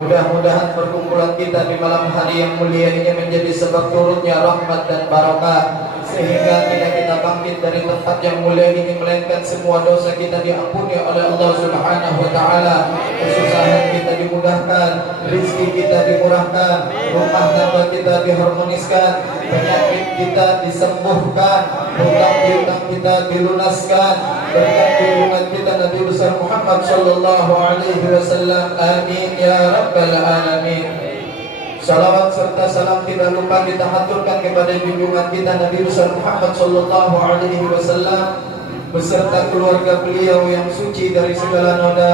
Mudah-mudahan perkumpulan kita di malam hari yang mulia ini menjadi sebab turunnya rahmat dan barakah, sehingga tidak kita bangkit dari tempat yang mulia ini melainkan semua dosa kita diampuni oleh Allah Subhanahu wa taala, kesusahan kita dimudahkan, rezeki kita dimurahkan, rumah tangga kita diharmoniskan, penyakit kita disembuhkan, hutang piutang kita dilunaskan berkat junjungan kita Nabi besar Muhammad sallallahu alaihi wasallam. Amin ya rabbal alamin. Salawat serta salam tidak lupa kita haturkan kepada junjungan kita Nabi besar Muhammad sallallahu alaihi wasallam beserta keluarga beliau yang suci dari segala noda,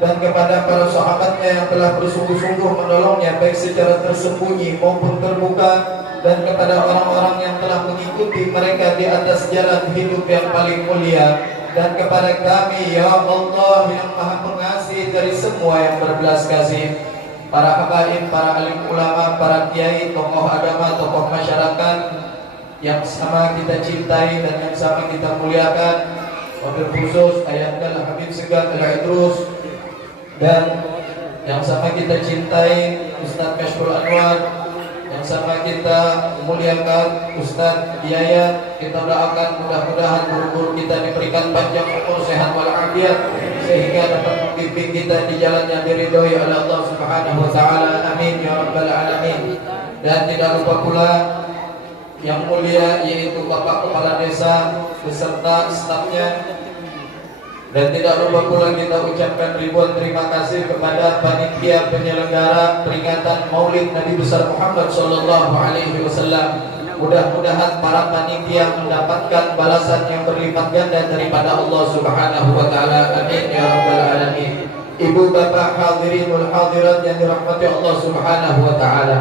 dan kepada para sahabatnya yang telah bersungguh-sungguh menolongnya baik secara tersembunyi maupun terbuka, dan kepada orang-orang yang telah mengikuti mereka di atas jalan hidup yang paling mulia, dan kepada kami ya Allah yang maha pengasih dari semua yang berbelas kasih, para habaib, para alim ulama, para kiai, tokoh agama, tokoh masyarakat yang sama kita cintai dan yang sama kita muliakan, wabil khusus Ayatnya Habib Segat Al-Idrus, dan yang sama kita cintai Ustadz Kashful Anwar, yang sama kita muliakan Ustadz Yayat. Kita doakan mudah-mudahan guru-guru kita diberikan panjang umur, sehat walafiat, sehingga dapat membimbing kita di jalan yang diridhoi oleh Allah Subhanahu wa taala. Amin ya rabbal alamin. Dan tidak lupa pula yang mulia yaitu Bapak Kepala Desa beserta stafnya. Dan tidak lupa pula kita ucapkan ribuan terima kasih kepada panitia penyelenggara peringatan Maulid Nabi besar Muhammad sallallahu alaihi wasallam. Mudah-mudahan para panitia mendapatkan balasan yang berlipat ganda daripada Allah Subhanahu wa taala. Amin ya rabbal alamin. Ibu bapak hadirinul hadirat yang dirahmati Allah Subhanahu wa taala,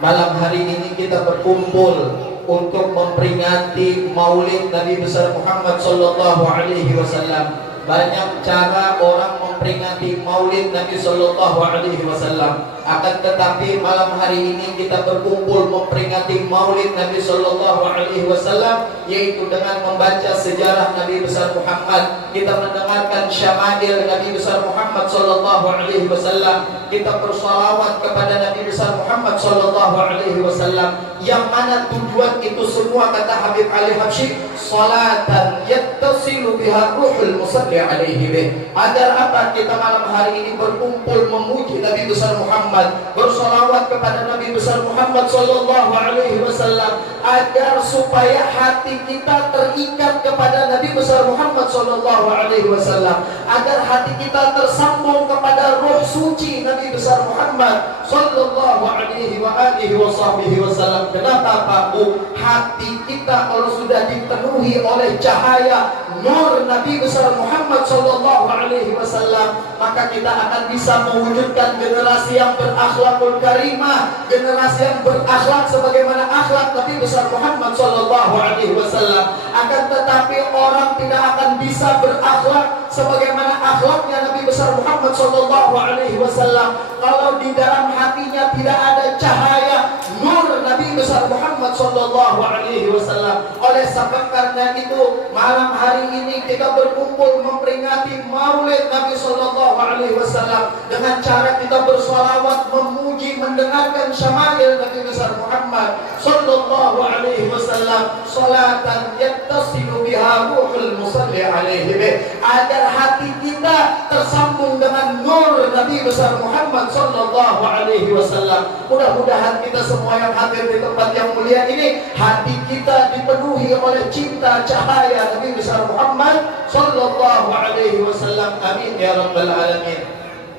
malam hari ini kita berkumpul untuk memperingati Maulid Nabi besar Muhammad sallallahu alaihi wasallam. Banyak cara orang memperingati Maulid Nabi sallallahu alaihi wasallam. Akan tetapi malam hari ini kita berkumpul memperingati Maulid Nabi sallallahu alaihi wasallam, yaitu dengan membaca sejarah Nabi besar Muhammad. Kita mendengarkan syama'il Nabi besar Muhammad sallallahu alaihi wasallam. Kita bersalawat kepada Nabi besar Muhammad sallallahu alaihi wasallam, yang mana tujuan itu semua, kata Habib Ali Habsyi, salatan yattasilu biha ruhul musalli alaihi bih. Agar apa? Kita malam hari ini berkumpul memuji Nabi besar Muhammad, bersalawat kepada Nabi besar Muhammad sallallahu alaihi wasallam, agar supaya hati kita terikat kepada Nabi besar Muhammad sallallahu alaihi wasallam, agar hati kita tersambung kepada ruh suci Nabi besar Muhammad sallallahu alaihi wa alihi wasallam. Kenapa Pak Bu? Hati kita kalau sudah dipenuhi oleh cahaya nur Nabi besar Muhammad sallallahu alaihi wasallam, maka kita akan bisa mewujudkan generasi yang berakhlakul karimah, generasi yang berakhlak sebagaimana akhlak Nabi besar Muhammad sallallahu alaihi wasallam. Akan tetapi orang tidak akan bisa berakhlak sebagaimana akhlaknya Nabi besar Muhammad sallallahu alaihi wasallam kalau di dalam hatinya tidak ada cahaya nur Nabi besar Muhammad sallallahu alaihi wasallam. Oleh sebab karena itu malam hari ini kita berkumpul memperingati Maulid Nabi sallallahu alaihi wasallam dengan cara kita bersolawat, memuji, mendengarkan syama'il Nabi besar Muhammad sallallahu alaihi wasallam, salatan yattasilu biha ruhul musalli alaihi bih, agar hati kita tersambung dengan nur Nabi besar Muhammad sallallahu alaihi wasallam. Mudah-mudahan kita semua yang hadir di tempat yang mulia ini, hati kita dipenuhi oleh cinta cahaya Nabi besar Muhammad sallallahu alaihi wasallam. Amin ya rabbal alamin.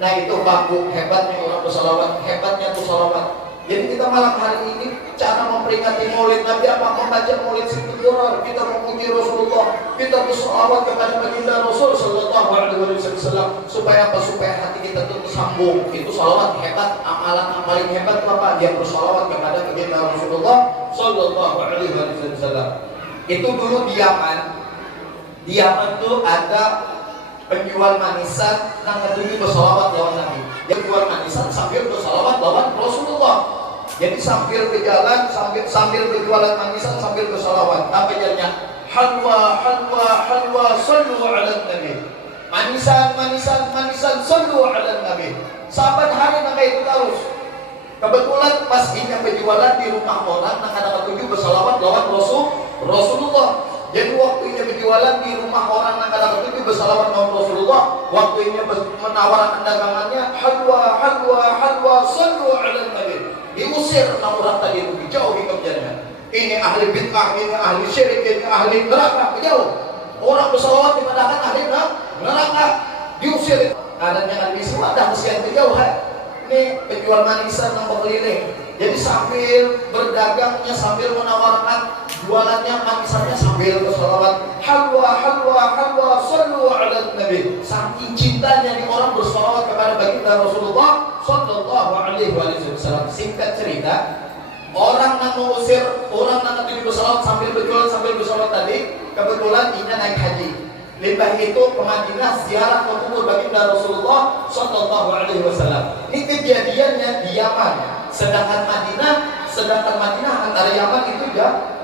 Nah itu Pak Bu, hebatnya orang bersalawat, hebatnya bersalawat. Jadi kita malam hari ini cara memperingati Maulid Nabi apa? Membaca Maulid Siti Durar, kita memuji Rasulullah, kita bersalawat kepada baginda Rasul sallallahu alaihi wasallam, supaya apa? Supaya hati kita itu tersambung. Itu salawat hebat, amalan yang paling hebat Bapak, dia bersalawat kepada baginda Rasulullah sallallahu alaihi wasallam. Itu dulu di Yaman. Di Yaman tuh ada penjual manisan yang ketujuh bersalawat lawan Nabi. Dia jual manisan sambil bersalawat lawan Rasulullah. Jadi sambil berjalan, sambil berjualan manisan sambil bersalawat. Apa jadinya? Halwa, halwa, halwa, sallu ala Nabi. Manisan, manisan, manisan, sallu ala Nabi. Sahabat hari mereka itu tahu berjualan, pas ini berjualan di rumah orang, nak ada tujuh bersalawat lawan Rasulullah. Jadi waktunya berjualan di rumah orang nak ada tujuh bersalawat lawan Rasulullah. Waktunya menawarkan dagangannya, halwa, halwa, halwa, sallu ala nabi. Diusir enam orang tadi itu, dijauhi kerjanya. Ini ahli bid'ah, ini ahli syirik, ini ahli neraka, jauh. Orang bersalawat dipadahkan ahli neraka, diusir. Adanya kan di sini ada kesian kejauhan. Ini penjual manisan yang berkeliling. Jadi sambil berdagangnya, sambil menawarkan jualannya, manisannya sambil bersalawat. Halwa, halwa, halwa, sallu ala nabi. Saking cintanya nih orang bersalawat kepada baginda Rasulullah sallallahu alaihi wasallam. Singkat cerita, orang yang mengusir, orang yang tadi bersalawat sambil berjualan sambil bersalawat tadi, kebetulan ini naik haji. Limbah itu ke Madinah ziarah ke kubur baginda Rasulullah sallallahu alaihi wasallam. Ini kejadiannya di Yaman. Sedangkan Madinah antara Yaman itu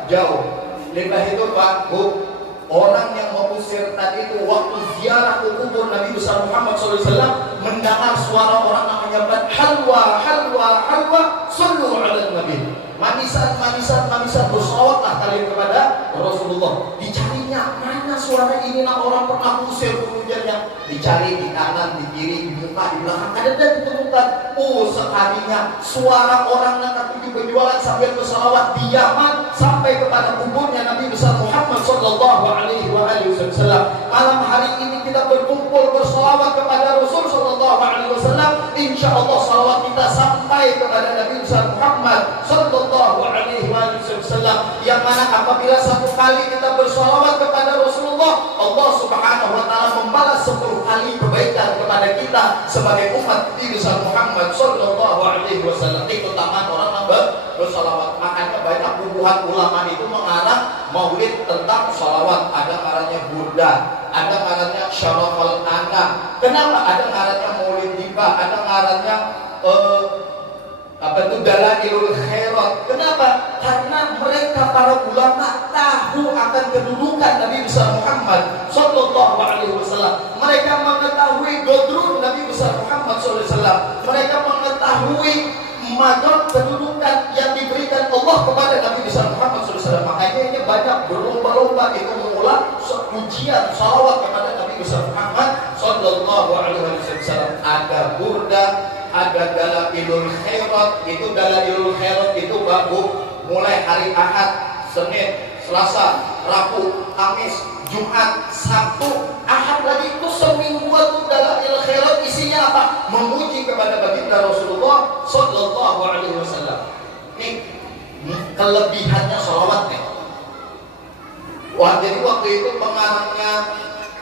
jauh. Limbah itu Pak, Bu, orang yang mengusir tadi itu waktu ziarah ke kubur Nabi besar Muhammad SAW mendengar suara orang namanya halwa, halwa, halwa, sallu ala nabi. Manisan bersolawatlah kalian kepada Rasulullah. Dicarinya mana suara ini, nak orang pernah usir kemudiannya. Dicari di kanan, di kiri, di muka, di belakang, ada dan ditemukan. Oh, sekalinya suara orang yang pergi berjualan sambil bersolawat di Yaman sampai kepada kuburnya Nabi besar Muhammad sallallahu alaihi wasallam. Malam hari ini kita berkumpul bersolawat kepada Rasul sallallahu alaihi wasallam. Insyaallah salawat kita sampai kepada Nabi besar Muhammad sallallahu alaihi wasallam, yang mana apabila satu kali kita bersolawat kepada Rasulullah, Allah subhanahu wa ta'ala membalas 10 kali kebaikan kepada kita sebagai umat Nabi besar Muhammad sallallahu alaihi wasallam. Ini keutamaan orang yang bersolawat. Makanya banyak bubuhan ulama itu mengarang maulid tentang solawat. Ada ngarannya Burda, ada ngarannya Syarafal Anam. Kenapa? Ada ngarannya maulid tiba, ada ngarannya Dalailul Khairat. Kenapa? Karena mereka para ulama tahu akan kedudukan Nabi besar Muhammad sallallahu alaihi wasallam. Mereka mengetahui godrun Nabi besar Muhammad sallallahu alaihi wasallam. Mereka mengetahui madad kedudukan yang diberikan Allah kepada Nabi besar Muhammad sallallahu alaihi wasallam. Makanya ini banyak berlomba-lomba itu mengulang ujian salawat kepada Nabi besar Muhammad sallallahu alaihi wasallam. Ada burda, ada dalailul khairat. Itu dalailul khairat itu babu mulai hari Ahad, Senin, Selasa, Rabu, Kamis, Jumat, Sabtu, Ahad lagi itu seminggu itu dalailul khairat isinya apa? Memuji kepada baginda Rasulullah sallallahu alaihi wasallam. Ini kelebihannya sholawat nih. Wah, jadi waktu itu pengarangnya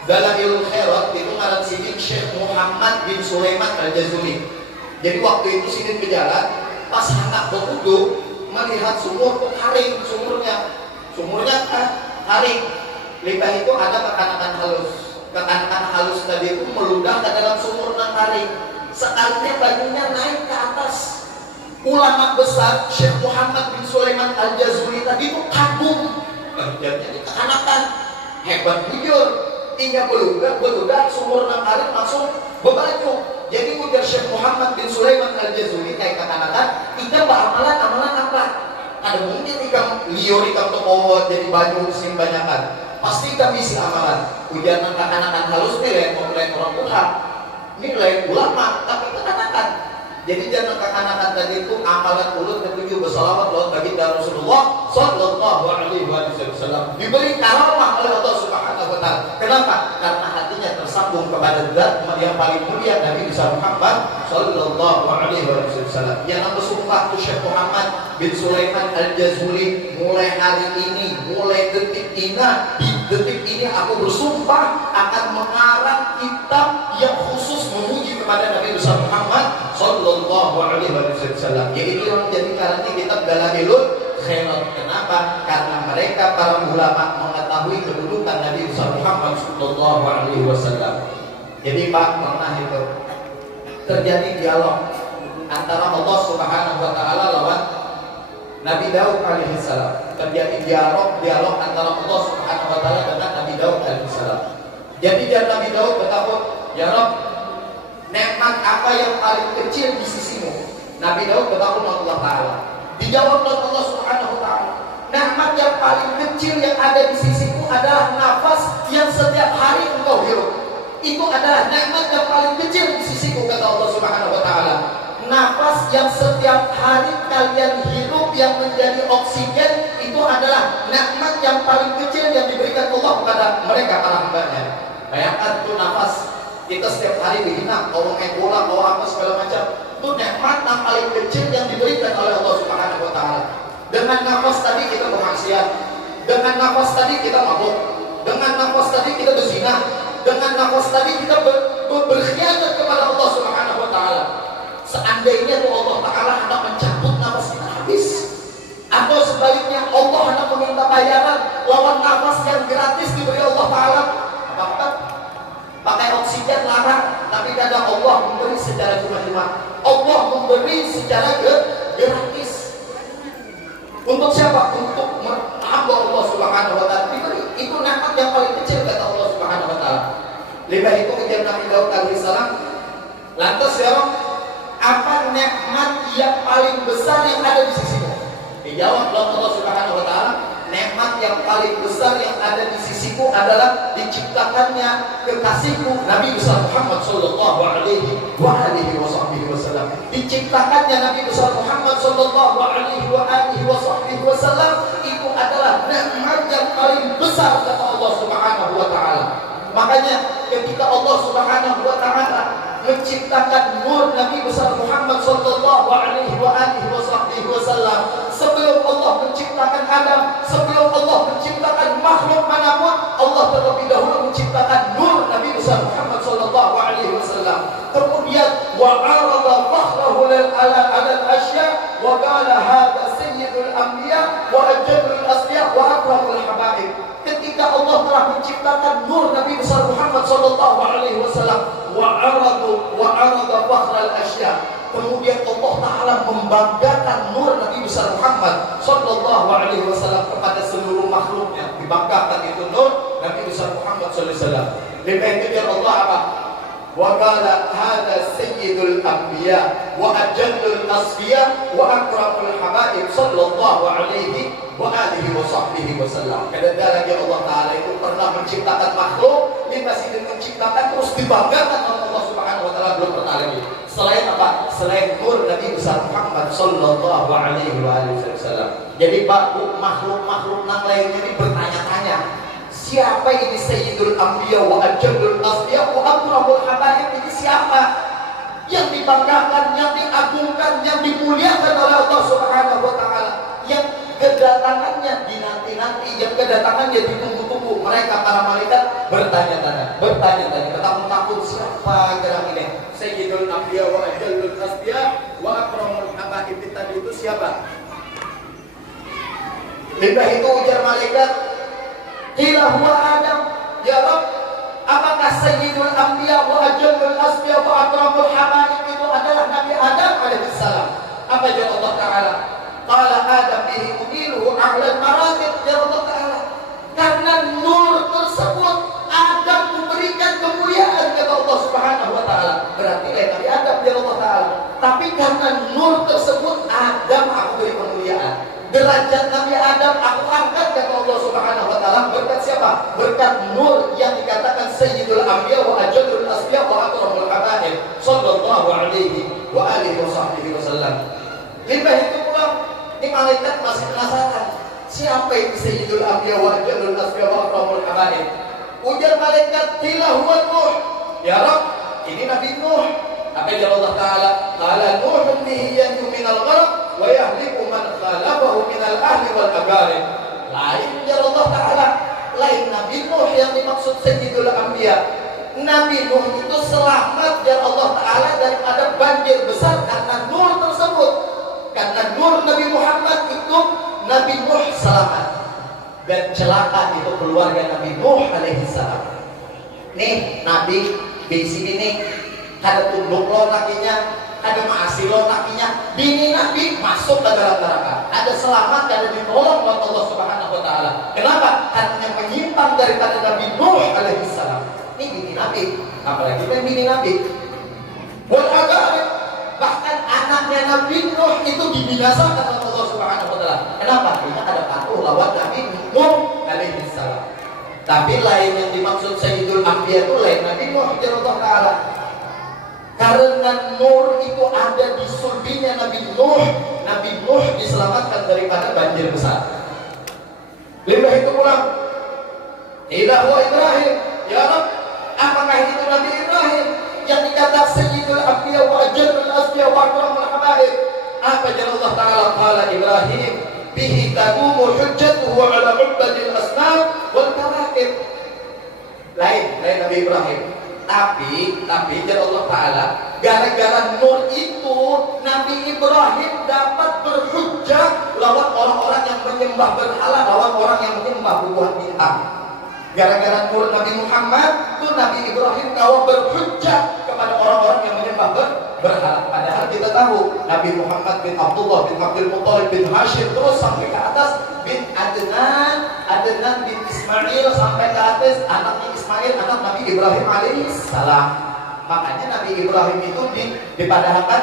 Dalailul Khairat itu ngarang sidin Syekh Muhammad bin Sulaiman Al-Jazuli. Jadi waktu itu sidin berjalan, pas hendak berwudu melihat sumur kok haring sumurnya haring. Limbah itu ada kekanakan halus tadi itu meludah ke dalam sumur yang haring. Sekalinya bajunya naik ke atas. Ulama besar Syekh Muhammad bin Sulaiman Al-Jazuli tadi itu kagum. Jadi kekanakan hebat jujur. Inya beludak sumur nang haring langsung berbaju. Jadi ujar Syekh Muhammad bin Sulaiman Al-Jazuli kayak kata-kata, "Ika amalan apa? Ada mungkin ikam liur ikam toko jadi baju sing banyakan. Pasti kami isi amalan." Ujar nang kata-kata halus nih lain orang Tuhan. Ini lain ulama tapi kata-kata. Jadi jangan kekanakan tadi itu amalan mulut ketujuh bersalawat lawan baginda Rasulullah sallallahu alaihi wasallam. Diberi karamah oleh Allah Subhanahu wa taala. Kenapa? Karena hatinya tersambung kepada zat yang paling mulia Nabi besar Muhammad sallallahu alaihi wasallam. Yang nama sumpah itu Syekh Muhammad bin Sulaiman Al-Jazuli, mulai hari ini, mulai detik ini aku bersumpah akan mengarang kitab yang khusus memuji kepada Nabi besar Muhammad sallallahu alaihi wasallam, yaitu yang menjadi karantina kitab Dalailul Khairat. Kenapa? Karena mereka para ulama mengetahui kedudukan Nabi besar Muhammad sallallahu alaihi wasallam. Jadi Pak, pernah itu terjadi dialog antara Allah Subhanahu wa taala lawan Nabi Daud alaihi salam. Terjadi dialog antara Allah Subhanahu wa taala dengan Nabi Daud alaihi salam. Jadi Nabi Daud bertakut, "Ya Rabb, nikmat apa yang paling kecil di sisimu?" Nabi Nabi Daud bertakwa Allah Ta'ala. Dijawab oleh Allah Subhanahu Wa Ta'ala, nikmat yang paling kecil yang ada di sisiku adalah nafas yang setiap hari engkau hirup. Itu adalah nikmat yang paling kecil di sisiku, kata Allah Subhanahu Wa Ta'ala. Nafas yang setiap hari kalian hirup yang menjadi oksigen, itu adalah nikmat yang paling kecil yang diberikan Allah kepada mereka para hambanya. Bayangkan tuh nafas kita setiap hari dihina, kalau main bola, kalau apa segala macam, itu nikmat yang paling kecil yang diberikan oleh Allah Subhanahu Wa Ta'ala. Dengan nafas tadi kita bermaksiat, dengan nafas tadi kita mabuk, dengan nafas tadi kita berzina, dengan nafas tadi kita berkhianat kepada Allah Subhanahu Wa Ta'ala. Seandainya tuh Allah Ta'ala hendak mencabut nafas kita habis, atau sebaliknya Allah hendak meminta bayaran lawan nafas yang gratis diberi Allah Ta'ala, apa? Pakai oksigen larang, tapi kadang Allah memberi secara cuma-cuma. Allah memberi secara gratis. Untuk siapa? Untuk hamba Allah Subhanahu Wa Ta'ala diberi. Itu nikmat yang paling kecil, kata Allah Subhanahu Wa Ta'ala. Lebih itu ujian Nabi Daud alaihissalam. Lantas ya, apa nikmat yang paling besar yang ada di sisimu? Dijawab oleh Allah Subhanahu Wa Ta'ala, nikmat yang paling besar yang ada di sisiku adalah diciptakannya kekasihku Nabi besar Muhammad sallallahu alaihi wasallam. Diciptakannya Nabi besar Muhammad sallallahu alaihi wasallam itu adalah nikmat yang paling besar, kata Allah Subhanahu Wa Ta'ala. Makanya ketika Allah Subhanahu Wa Ta'ala menciptakan nur Nabi besar Muhammad sallallahu alaihi wasallam, sebelum Allah menciptakan Adam, sebelum Allah menciptakan makhluk manapun, Allah terlebih dahulu menciptakan nur Nabi besar Muhammad sallallahu alaihi wasallam. Kemudian wa arada fakhrahu ala al-asya wa qala hadha sayyidul anbiya wa ajallul asfiya wa akramul habaib. Ketika Allah telah menciptakan nur Nabi besar Muhammad sallallahu alaihi wasallam, wa arada fakhral asya, kemudian Allah Ta'ala membanggakan nur Nabi besar Muhammad sallallahu alaihi wasallam kepada seluruh makhluknya. Dibanggakan itu nur Nabi besar Muhammad sallallahu alaihi wasallam. Lebih itu Allah apa? Wa qala hadha sayyidul anbiya wa ajallul asfiya wa akramul habaib sallallahu alaihi wa alihi wa sahbihi wasallam. Kadang-kadang lagi Allah Ta'ala itu pernah menciptakan makhluk, dia masih menciptakan terus dibanggakan oleh Allah Subhanahu Wa Ta'ala belum pernah lagi. Selain apa? Selain nur Nabi besar Muhammad sallallahu alaihi wasallam. Jadi makhluk-makhluk yang lainnya ini bertanya-tanya, siapa ini Sayyidul Anbiya wa Ajallul Asfiya wa Akramul Habaib? Ini siapa yang dibanggakan, yang diagungkan, yang dimuliakan oleh Allah Subhanahu Wa Ta'ala, yang kedatangannya dinanti-nanti, yang kedatangannya ditunggu-tunggu. Mereka para malaikat bertanya-tanya, takut siapa gerak ini? Sayyidul Anbiya wa Ajallul Asfiya wa Akramul Habaib tadi itu siapa? Lidah itu ujar malaikat, qila huwa Adam. Ya Rabb, apakah Sayyidul Anbiya wa Ajallul Asfiya wa Akramul Habaib itu adalah Nabi Adam alaihissalam? Apa jawab Allah Ta'ala? Qala Adam bihi umiluhu a'lal maratib. Ya Allah Ta'ala, karena nur tersebut Adam memberikan kemuliaan, kata Allah Subhanahu Wa Ta'ala. Berarti Nabi Adam, ya Allah Ta'ala, tapi karena nur tersebut Adam aku beri kemuliaan. Derajat Nabi Adam aku angkat, kata Allah Subhanahu Wa Ta'ala. Berkat siapa? Berkat nur yang dikatakan Sayyidul Anbiya wa Ajallul Asfiya wa Akramul Habaib sallallahu alaihi wa alihi wasallam. Limbah itu pulang, ini malaikat masih penasaran, siapa itu Sayyidul Anbiya wa Ajallul Asfiya wa Akramul Habaib? Ujar malaikat, qila huwa Nuh. Ya Rabb, ini Nabi Nuh. Apa yang Allah Ta'ala? Qala Nuhun bihi yanju minal gharq wa yahliku man khalafahu minal ahli wal agarib. Lain ya Allah Ta'ala, lain Nabi Nuh yang dimaksud Sayyidul Anbiya. Nabi Nuh itu selamat ya Allah Ta'ala daripada banjir besar karena nur tersebut. Karena nur Nabi Muhammad itu Nabi Nuh selamat. Dan celaka itu keluarga Nabi Nuh alaihissalam. Nih Nabi di sini nih, ada tunduk lo nakinya, ada maasi lo nakinya, bini Nabi masuk ke dalam neraka, ada selamat, ada ditolong oleh Allah Subhanahu Wa Ta'ala. Kenapa? Karena menyimpang daripada Nabi Nuh alaihissalam. Ini bini Nabi, apalagi kan bini Nabi. Wal agarib, bahkan anaknya Nabi Nuh itu dibinasakan oleh Allah Subhanahu wa taala. Kenapa? Karena ada patuh lawan Nabi Nuh alaihi salam. Tapi lain yang dimaksud Sayyidul Anbiya itu lain Nabi Nuh Allah taala. Karena nur itu ada di sulbinya Nabi Nuh diselamatkan daripada banjir besar. Limbah itu pulang. Ilahu Ibrahim, ya Rabb, apakah itu Nabi Ibrahim yang dikatakan Sayyidul Anbiya wa Ajrul Asfiya wa Akramul Habaib? Apa jalan Allah Ta'ala qala Ibrahim bihi taqumu hujjatuhu ala ubadil asnam wal kawakib. Lain Nabi Ibrahim. Tapi jalan Allah Ta'ala, gara-gara nur itu Nabi Ibrahim dapat berhujjah lawan orang-orang yang menyembah berhala, lawan orang yang menyembah buah bintang. Gara-gara nur Nabi Muhammad itu Nabi Ibrahim kau berhujjah kepada orang-orang yang menyembah berhala. Padahal kita tahu Nabi Muhammad bin Abdullah bin Abdul Muttalib bin Hashim terus sampai ke atas bin Adnan bin Ismail sampai ke atas anaknya Ismail, anak Nabi Ibrahim alaihissalam. Makanya Nabi Ibrahim itu dipadahkan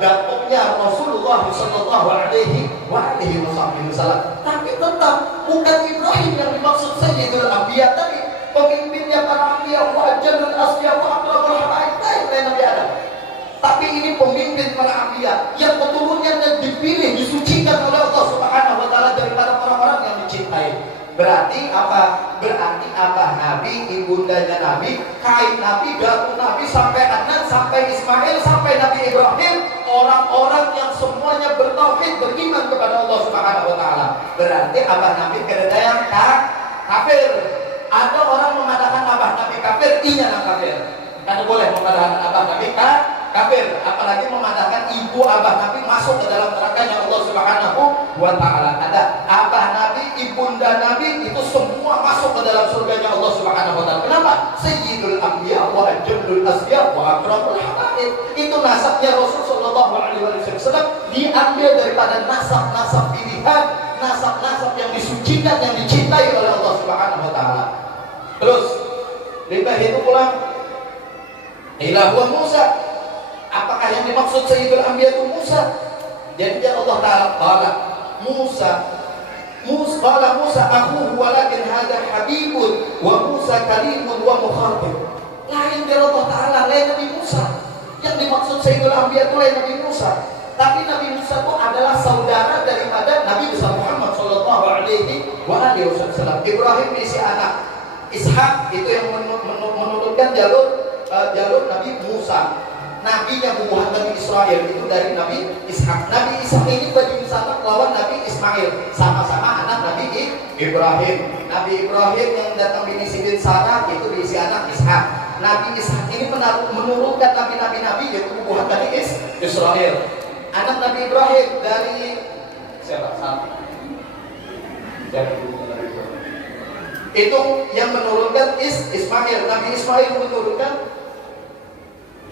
gantungnya Rasulullah sallallahu alaihi wasallam. Tapi tetap bukan Ibrahim yang dimaksud Sayyidul Anbiya tadi. Pemimpinnya para anbiya wa ajrul asfiya wa akramul habaib Nabi Adam. Tapi ini pemimpin para anbiya yang keturunannya dipilih, disucikan oleh Allah Subhanahu wa taala daripada orang-orang yang dicintai. Berarti apa? Nabi, ibundanya Nabi, kain Nabi, garpu Nabi, sampai Adnan, sampai Ismail, sampai Nabi Ibrahim, orang-orang yang semuanya bertauhid, beriman kepada Allah Subhanahu wa taala. Berarti abah Nabi keredayaan kafir. Ada orang memadakan abah Nabi kafir, inya kafir. Kan boleh memadakan abah Nabi kafir, apalagi memadakan ibu abah Nabi masuk ke dalam nerakanya Allah Subhanahu wa taala. Ada abah Nabi, ibunda Nabi itu semua masuk ke dalam surganya Allah Subhanahu wa taala. Kenapa? Sayyidul Anbiya wa Ajrul Asfiya wa Akramul Habaib. Itu nasabnya Rasul sallallahu alaihi wasallam diambil daripada nasab-nasab pilihan, nasab-nasab yang disucikan, yang dicintai oleh Allah Subhanahu wa taala. Terus limbah itu pulang ilahu Musa. Apakah yang dimaksud Sayyidul Anbiya itu Musa? Jadi Allah Ta'ala qala Musa akhuhu walakin hadha habibun wa Musa kalimun wa mukhatib. Lain dari Allah Ta'ala, lain Nabi Musa. Yang dimaksud Sayyidul Anbiya itu lain Nabi Musa. Tapi Nabi Musa itu adalah saudara daripada Nabi besar Muhammad sallallahu alaihi wasallam. Ibrahim isi anak, Ishak itu yang menurutkan jalur Nabi Musa. Nabinya bubuhan Nabi Israel itu dari Nabi Ishak. Nabi Ishak ini bagi sama lawan Nabi Ismail, sama-sama anak Nabi Ibrahim. Nabi Ibrahim yang datang binisi bin Sarah itu diisi anak Ishak. Nabi Ishak ini menurunkan nabi-nabi yaitu bubuhan dari Israel. Anak Nabi Ibrahim dari siapa? Itu yang menurunkan Ismail. Nabi Ismail menurunkan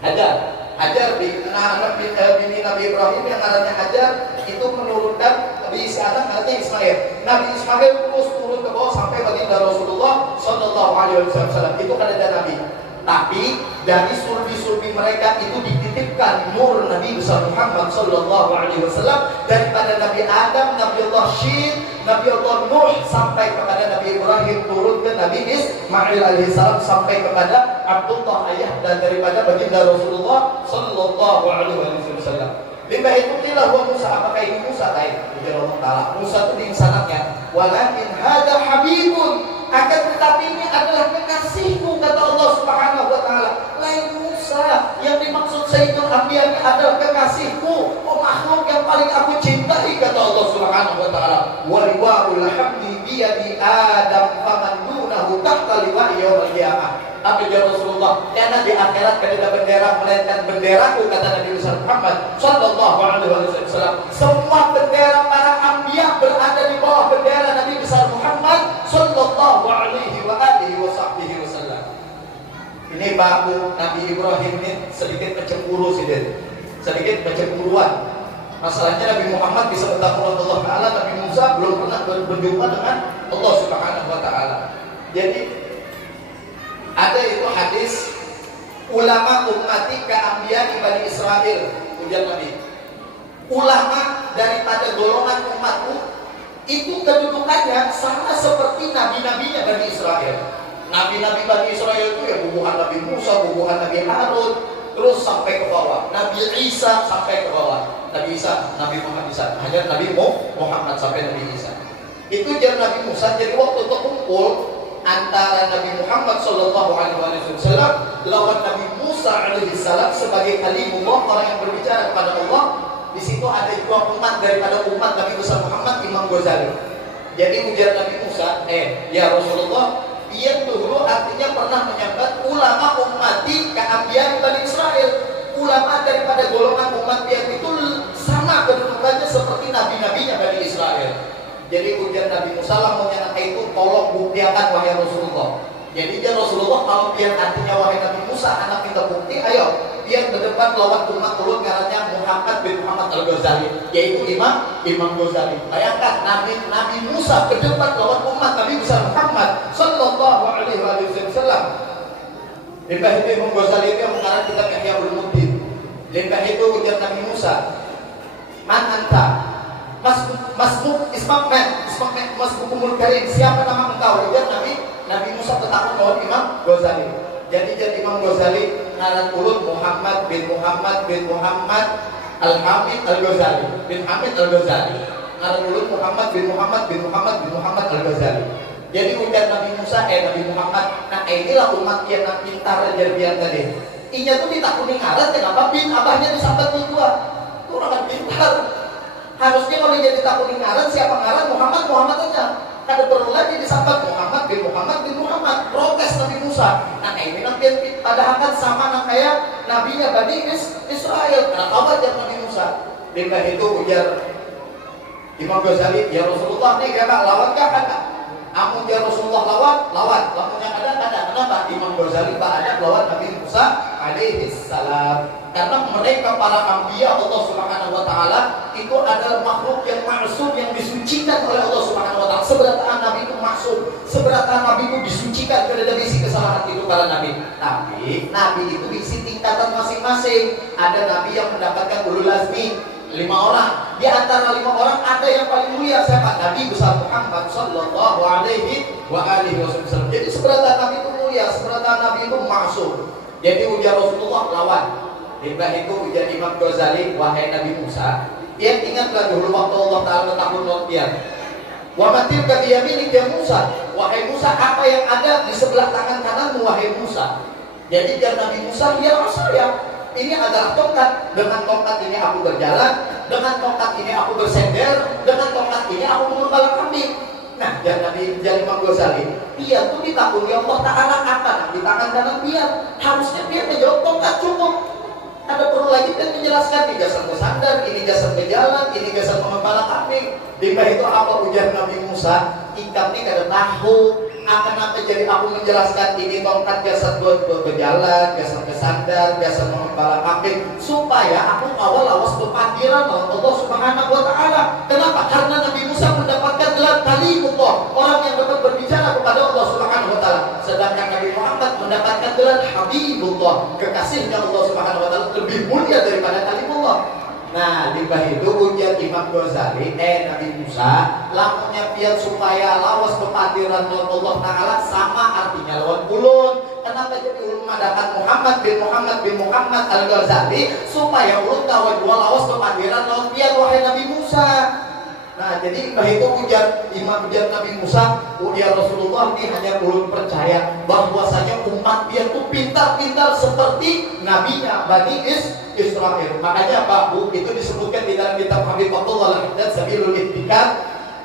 Hajar anak bini Nabi Ibrahim yang namanya Hajar itu menurunkan diisi anak namanya Ismail. Nabi Ismail terus turun ke bawah sampai baginda Rasulullah sallallahu alaihi wasallam. Itu kan ada Nabi. Tapi dari sulbi-sulbi mereka itu dititipkan nur Nabi besar Muhammad sallallahu alaihi wasallam daripada Nabi Adam, Nabi Allah Syed, Nabi Allah Nuh sampai kepada Nabi Ibrahim, turun ke Nabi Ismail alaihissalam sampai kepada Abdullah ayah dan daripada baginda Rasulullah sallallahu alaihi wasallam. Limbah itu tilah wa Musa, apakah ini Musa lain? Musa itu di sanadnya walakin hada habibun, akan tetapi ini adalah kekasihku kata Allah Subhanahu wa taala. Lain Musa, yang dimaksud Sayyidul Anbiya adalah kekasihku, makhluk yang paling aku cintai kata Allah Subhanahu wa taala. Wa liwa'ul hamdi bi yadi Adam faman dunahu tahta liwa'i yaumil qiyamah. Tapi ya Rasulullah, karena di akhirat tidak bendera melainkan benderaku kata Nabi besar Muhammad sallallahu alaihi wasallam. Semua bendera para anbiya berada di bawah bendera Nabi besar Muhammad sallallahu alaihi wasallam. Ini babu Nabi Ibrahim ini sedikit mencemburu sedikit kecemburuan. Masalahnya Nabi Muhammad bisa bertemu Allah Taala, Nabi Musa belum pernah berjumpa dengan Allah Subhanahu wa taala. Jadi ada itu hadis ulama ummati ka anbiya Bani Israil, ujar Nabi. ulama daripada golongan umatku itu kedudukannya sama seperti nabi-nabinya Bani Israel. Nabi-nabi Bani Israel itu ya bubuhan Nabi Musa, bubuhan Nabi Harun, terus sampai ke bawah. Nabi Isa sampai ke bawah. Nabi Isa, Nabi Muhammad Isa, hanya Nabi Muhammad sampai Nabi Isa. Itu jar Nabi Musa. Jadi waktu terkumpul antara Nabi Muhammad Shallallahu Alaihi Wasallam lawan Nabi Musa alaihissalam sebagai kalimullah, orang yang berbicara kepada Allah. Di situ ada dua umat daripada umat Nabi besar Muhammad, Imam Ghazali. Jadi ujar Nabi Musa, ya Rasulullah, ia dulu artinya pernah menyambat ulama ummati keambian Bani Israel. Ulama daripada golongan umat yang itu sama kedudukannya seperti nabi-nabinya Bani Israel. Jadi ujar Nabi Musa, lamunnya itu tolong buktikan wahai Rasulullah. Jadi ya Rasulullah, kalau biar artinya wahai Nabi Musa, anak kita bukti, ayo biar berdebat lawan umat turun ngarannya Muhammad bin Muhammad Al-Ghazali, yaitu Imam Ghazali. Bayangkan Nabi Musa berdebat lawan umat Nabi besar Muhammad Sallallahu Alaihi Wasallam. Limpah itu Imam Ghazali itu yang mengarang kitab Ihya Ulumuddin. Limpah itu ujar Nabi Musa, man anta? Masmukumul karim, siapa nama engkau? Ujar Nabi Musa bertakut lawan Imam Ghazali. Jadi Imam Ghazali ngaran ulun Muhammad bin Muhammad Al-Hamid Al-Ghazali bin Hamid Al-Ghazali. Ngaran ulun Muhammad bin Muhammad Al-Ghazali. Jadi ujar Nabi Musa, Nabi Muhammad, nah inilah umat yang pintar ajar tadi. Inya tuh ditakuni ngaran, kenapa bin abahnya disambat dua? Itu orang pintar. Harusnya kalau dia ditakuni ngaran, siapa ngaran? Muhammad aja. Kada perlu lagi disambat Muhammad bin Muhammad. Protes Nabi Musa. Nah ini nanti padahal kan sama nak kayak nabinya Bani Israel. Karena kawan aja Nabi Musa. Dengan itu ujar Imam Ghazali, ya Rasulullah nih kata lawan kah ada? Amun ya Rasulullah lawan. Lamun yang ada. Kenapa? Imam Ghazali ada lawan Nabi Musa alaihi salam. Karena mereka para anbiya Allah Subhanahu wa taala itu adalah makhluk yang maksum, yang disucikan oleh Allah Subhanahu wa taala. Seberatan Nabi itu maksum, seberatan Nabi itu disucikan, tidak ada bisi kesalahan itu para nabi. Tapi Nabi itu bisi tingkatan masing-masing. Ada Nabi yang mendapatkan ulul azmi 5 orang. Di antara 5 orang ada yang paling mulia siapa? Nabi besar Muhammad Sallallahu Alaihi Wasallam. Jadi seberatan Nabi itu mulia, seberatan Nabi itu maksum. Jadi ujar Rasulullah lawan. Limbah itu ujar Imam Ghazali, wahai Nabi Musa, dia ingatlah dulu waktu Allah Ta'ala menakut dia. Wa matil ka biyaminik ya Musa, wahai Musa, apa yang ada di sebelah tangan kananmu wahai Musa? Jadi dia Nabi Musa, ya saya, ini adalah tongkat. Dengan tongkat ini aku berjalan, dengan tongkat ini aku bersender, dengan tongkat ini aku mengembala kambing. Nah, Nabi Imam Ghazali, dia tuh ditakuni Allah Ta'ala apa? Di tangan kanan dia, harusnya dia menjawab tongkat cukup. Ada perlu lagi dan menjelaskan ini jasad bersandar, ini jasad berjalan, ini jasad mengembala kambing. Limbah itu apa ujar Nabi Musa? Ikam ini kada tahu akan apa jadi aku menjelaskan ini tongkat jasad berjalan, jasad bersandar, jasad mengembala kambing, supaya aku awal awas berpanggilan Allah Subhanahu wa taala. Kenapa? Karena Nabi Musa mendapatkan gelar kalimullah, orang yang dapat berbicara kepada Allah Subhanahu wa taala. Sedangkan Nabi Muhammad mendapatkan gelar Habibullah, kekasihnya Allah Subhanahu wa taala, lebih mulia daripada kalimullah. Nah, limbah itu ujar Imam Ghazali, Nabi Musa, lamunnya biar supaya lawas kepadiran Allah Ta'ala sama artinya lawan ulun. Kenapa jadi ulun madakan Muhammad bin Muhammad Al-Ghazali supaya ulun tahu dua lawas kepadiran lawan biar wahai Nabi Musa. Nah, jadi itu ujar Nabi Musa, ya Rasulullah, ini hanya ulun percaya bahwasanya umat dia itu pintar-pintar seperti nabinya Bani Israel. Makanya Pak Bu itu disebutkan di dalam kitab Habibullah dan Sabilul Ittiqad,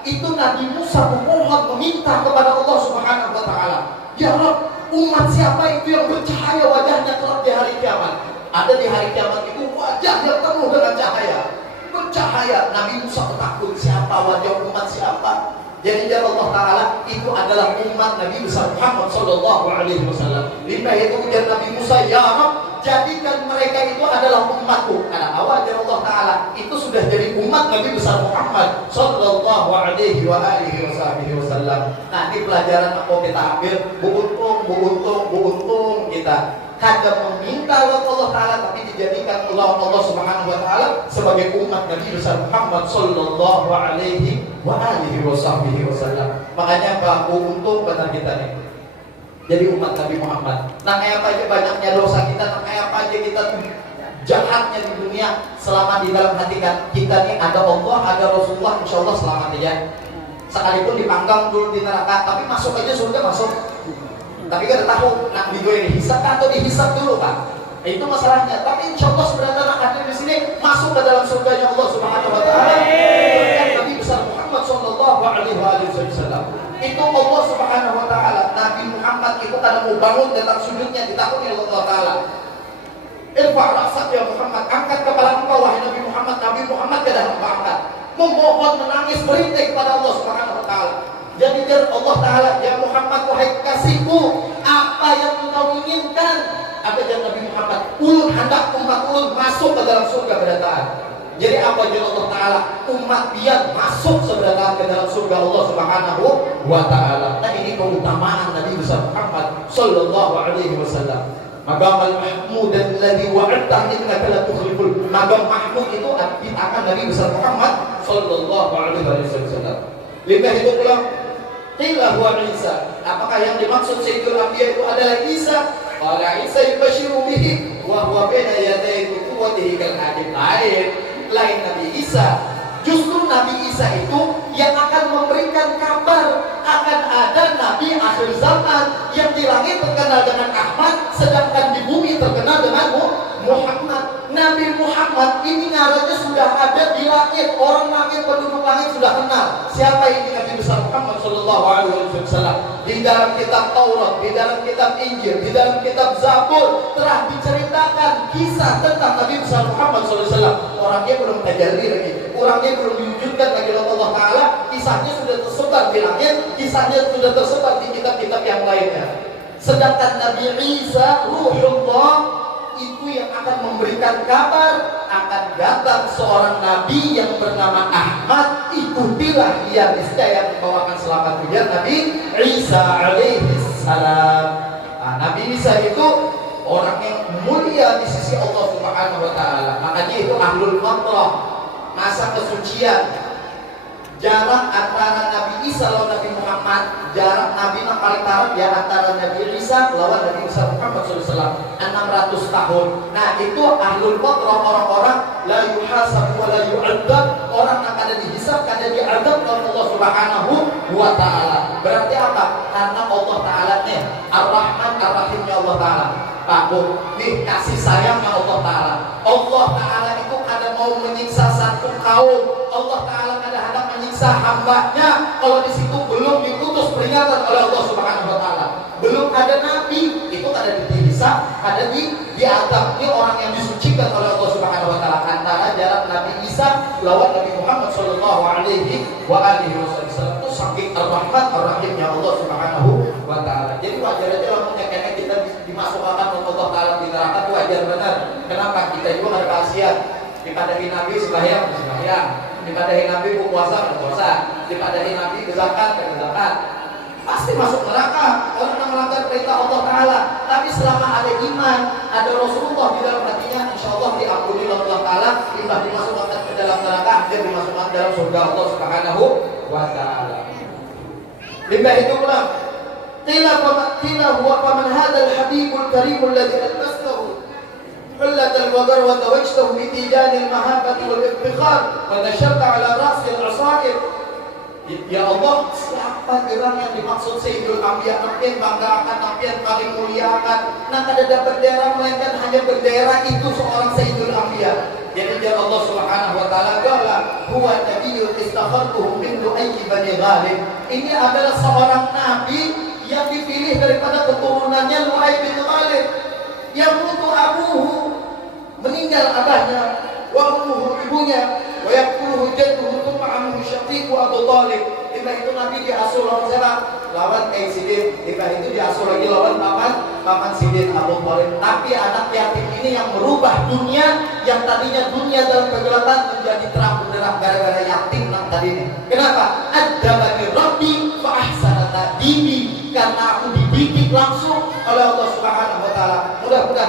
itu Nabi Musa memohon meminta kepada Allah Subhanahu wa taala, ya Rabb, umat siapa itu yang bercahaya wajahnya kelak di hari kiamat? Ada di hari kiamat itu wajah yang penuh dengan cahaya. Bercahaya. Nabi Musa takut siapa wajah umat siapa. Jadi Allah Ta'ala itu adalah umat Nabi besar Muhammad Sallallahu Alaihi Wasallam. Limbah itu ujar Nabi Musa, ya Rabb, jadikan mereka itu adalah umatku. Karena awal Allah Ta'ala itu sudah jadi umat Nabi besar Muhammad Sallallahu Alaihi Wasallam. Nah, ini pelajaran apa kita ambil? Beruntung kita. kagak meminta Allah Ta'ala, tapi dijadikan Allah Subhanahu Wa Ta'ala sebagai umat Nabi besar Muhammad Sallallahu Alaihi Wasallam. Makanya Pak, untung benar kita nih jadi umat Nabi Muhammad. Nah kayak apa aja banyaknya dosa kita, nah kayak apa aja kita tuh jahatnya di dunia, selama di dalam hati kita nih ada Allah, ada Rasulullah, insya Allah selamat ya. Sekalipun dipanggang dulu di neraka, tapi masuk aja surga masuk. Tapi kita tahu nak di gue dihisap atau dihisap dulu Pak. Itu masalahnya. Tapi insya Allah sebenarnya hadir di sini masuk ke dalam surganya Allah Subhanahu Wa Taala. Berkat Nabi besar Muhammad Sallallahu Alaihi Wasallam. Itu Allah Subhanahu Wa Taala. Nabi Muhammad itu kalau mau bangun datang sujudnya ditakuni Allah Taala. Irfa' ra'sak ya Muhammad, angkat kepala engkau wahai Nabi Muhammad. Nabi Muhammad tidak angkat, memohon menangis berintih kepada Allah Subhanahu Wa Taala. Jadi Allah Taala, ya Muhammad wahai kasihku, apa yang engkau inginkan? Apa yang Nabi Muhammad? Ulun hendak umat ulun masuk ke dalam surga berataan. Jadi apa yang Allah Taala? Umat dia masuk seberataan ke dalam surga Allah Subhanahu Wa Taala. Nah ini keutamaan Nabi besar Muhammad Sallallahu Alaihi Wasallam. Magam al-mahmud alladhi wa'adta innaka la tukhliful. Magam mahmud itu akan Nabi besar Muhammad Sallallahu Alaihi Wasallam. Lima itu pulang. Qila huwa Isa. Apakah yang dimaksud Sayyidul Anbiya itu adalah Isa? Qala Isa yubashiru bihi wa huwa baina yaday quwwatihi kal hadid. Lain Nabi Isa. Justru Nabi Isa itu yang akan memberikan kabar akan ada Nabi akhir zaman yang di langit terkenal dengan Ahmad, sedangkan di bumi terkenal dengan Muhammad. Nabi Muhammad ini ngarannya sudah ada di langit, orang langit, penduduk langit sudah kenal. Siapa ini Nabi besar Muhammad Sallallahu Alaihi Wasallam? Di dalam kitab Taurat, di dalam kitab Injil, di dalam kitab Zabur telah diceritakan kisah tentang Nabi besar Muhammad Sallallahu Alaihi Wasallam. Orangnya belum tajalli lagi, orangnya belum diwujudkan lagi oleh Allah Taala. Kisahnya sudah tersebar di langit, kisahnya sudah tersebar di kitab-kitab yang lainnya. Sedangkan Nabi Isa Ruhullah itu yang akan memberikan kabar akan datang seorang nabi yang bernama Ahmad. Ikutilah ia niscaya yang membawakan selamat ujian Nabi Isa alaihi salam. Nabi Isa itu orang yang mulia di sisi Allah Subhanahu Wa Taala. Makanya itu ahlul matrah, masa kesucian. Jarak antara Nabi Isa lawan Nabi Muhammad, jarak Nabi yang paling parah ya antara Nabi Isa lawan Nabi Isa Muhammad SAW 600 tahun. Nah itu ahlul matrah, orang-orang la yuhasab wa la yu'adzab, orang yang ada dihisab, ada diadab oleh Allah Subhanahu Wa Taala. Berarti apa? Karena Allah Taala nih Ar-Rahman Ar-Rahimnya Allah Taala. Pak Bu, nih kasih sayangnya Allah Taala. Allah Taala itu kadang mau menyiksa satu kaum, Allah Taala kadang hendak menyiksa hambanya. Kalau di situ belum diutus peringatan oleh Allah Subhanahu Wa Taala, belum ada nabi, itu ada dihisab, ada diadab. Ini orang yang disucikan oleh Allah Subhanahu Wa Taala. Antara jarak Nabi Isa lawan Nabi Muhammad Sallallahu Alaihi Wasallam itu saking Ar-Rahman Ar-Rahimnya Allah Subhanahu Wa Taala. Jadi wajar aja lamanya karena kita dimasukkan oleh Allah Taala di neraka itu wajar benar. Kenapa? Kita juga ada kasihan. Dipadahi Nabi sembahyang, dipadahi Nabi berpuasa, dipadahi Nabi berzakat, pasti masuk neraka orang yang melanggar perintah Allah Taala. Tapi selama ada iman, ada Rasulullah di dalam hatinya, insya Allah diampuni oleh Allah Taala. Tidak dimasukkan ke dalam neraka, dia dimasukkan dalam surga Allah Subhanahu Wa Taala. Lima itu pula. Qila huwa faman hadzal habibul karimul ladzi albastahu hullatal wadar wa tawajtahu bi tijanil mahabbati wal iftikhar wa nasharta ala ra'sil asair. Ya Allah, siapa orang yang dimaksud Sayyidul Anbiya? Nampien banggakan, nampien paling muliakan. Nah kada ada bendera melainkan hanya bendera itu seorang Sayyidul Anbiya. Jadi dia Allah Subhanahu Wa Taala qala huwa nabiyyun istakhartuhu min du'ayyi bani Ghalib. Ini adalah seorang nabi yang dipilih daripada keturunannya Lu'ay bin Ghalib, yang mutu abuhu, meninggal abahnya, wa ummuhu, ibunya, wa yaquluhu jadduhu thumma ammuhu syaqiqu Abu Thalib. Tiba itu Nabi diasuh lawan siapa? Lawan Sidin. Tiba itu diasuh lagi lawan paman Sidin Abu Thalib. Tapi anak yatim ini yang merubah dunia yang tadinya dunia dalam kegelapan menjadi terang benderang gara-gara yatim yang tadi ini. Kenapa? Adabani Rabbi fa ahsana ta'dibi, karena aku dididik langsung oleh Allah Subhanahu Wa Taala. Mudah-mudahan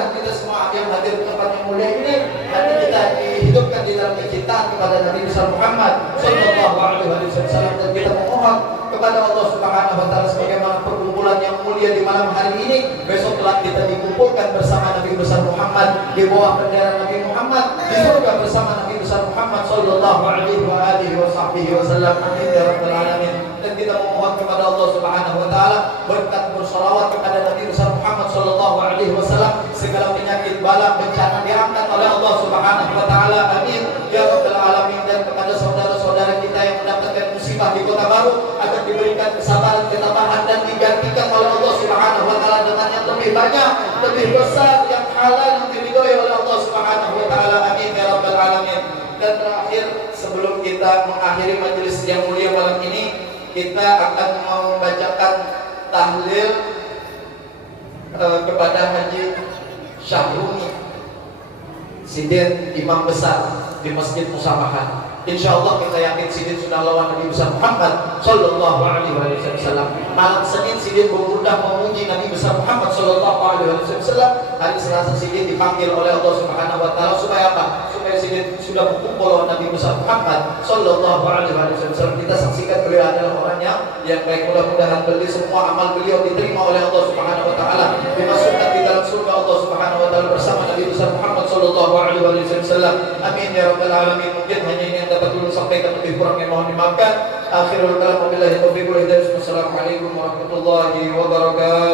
Nabi besar Muhammad sallallahu alaihi wasallam, dan kita memohon kepada Allah Subhanahu wa taala sebagaimana perkumpulan yang mulia di malam hari ini, besok kelak kita dikumpulkan bersama Nabi besar Muhammad di bawah bendera Nabi Muhammad di surga bersama Nabi besar Muhammad sallallahu alaihi wasallam. Amin ya rabbal alamin. Dan kita memohon kepada Allah Subhanahu wa taala berkat bersolawat kepada Nabi besar Muhammad sallallahu alaihi wasallam, segala penyakit bala bencana diangkat oleh Allah Subhanahu wa taala. Amin ya rabbal alamin. Dan kepada saudara-saudara kita yang mendapatkan musibah di Kota Baru, agar diberikan kesabaran, ketabahan, dan digantikan oleh Allah Subhanahu wa taala dengan yang lebih banyak, lebih besar, yang halal, yang diridhoi oleh Allah Subhanahu wa taala. Amin ya rabbal alamin. Dan terakhir, sebelum kita mengakhiri majelis yang mulia malam ini, kita akan membacakan tahlil kepada Haji Syahrumi Sidin, imam besar di Masjid Musamahat. Insya Allah kita yakin Sidin sudah lawan Nabi besar Muhammad sallallahu alaihi wasallam. Malam Senin Sidin bermudah memuji Nabi besar Muhammad sallallahu alaihi wasallam. Hari Selasa Sidin dipanggil oleh Allah Subhanahu wa taala supaya apa? Supaya Sidin sudah berkumpul lawan Nabi besar Muhammad sallallahu alaihi wasallam. Kita saksikan beliau adalah orang yang baik. Mudah-mudahan beliau semua amal beliau diterima oleh Allah Subhanahu wa taala, dimasukkan di dalam surga Allah Subhanahu wa taala bersama Nabi besar Muhammad sallallahu alaihi wasallam. Amin ya rabbal alamin. Mungkin hanya ini yang dapat dulu sampaikan, lebih kurangnya mohon dimaafkan. Akhirul kalam, wabillahi taufiq wal hidayah. Wassalamualaikum warahmatullahi wabarakatuh.